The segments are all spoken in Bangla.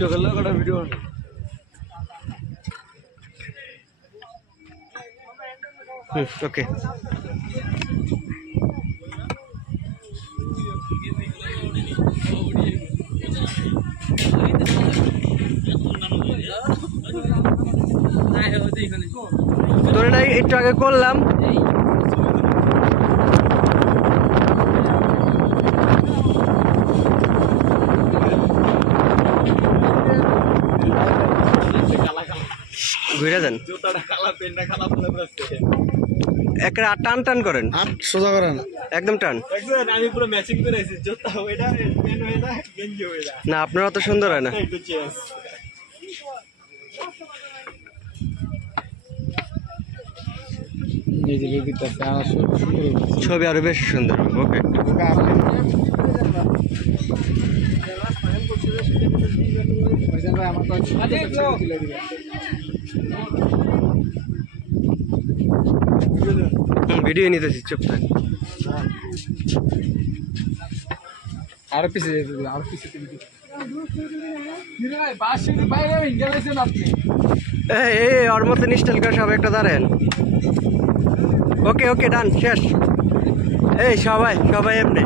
ভিডিও ওকে তোরে নাই একটু আগে করলাম ঘুরে যান একটা টান টান করেন সোজা করেন একদম টান আমি পুরো ম্যাচিং করে আছি জুতা ওইটা পেন ওইটা গেঞ্জি ওইটা না আপনার অত সুন্দর হয় না একটু চেঞ্জ ছবি আরো বেশি সুন্দর ওকে ভিডিও নিতেছি চুপ থাক আর পিছে আর পিছে এই ওর মতো নিস্টাইল করে সবাই একটা দাঁড়ান ওকে ওকে ডান শেষ এই সবাই সবাই এমনি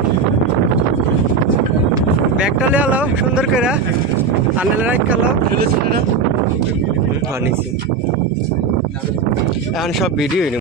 ব্যাগটা লে আলো সুন্দর করে আনেলে রাইট কালো এখন সব ভিডিও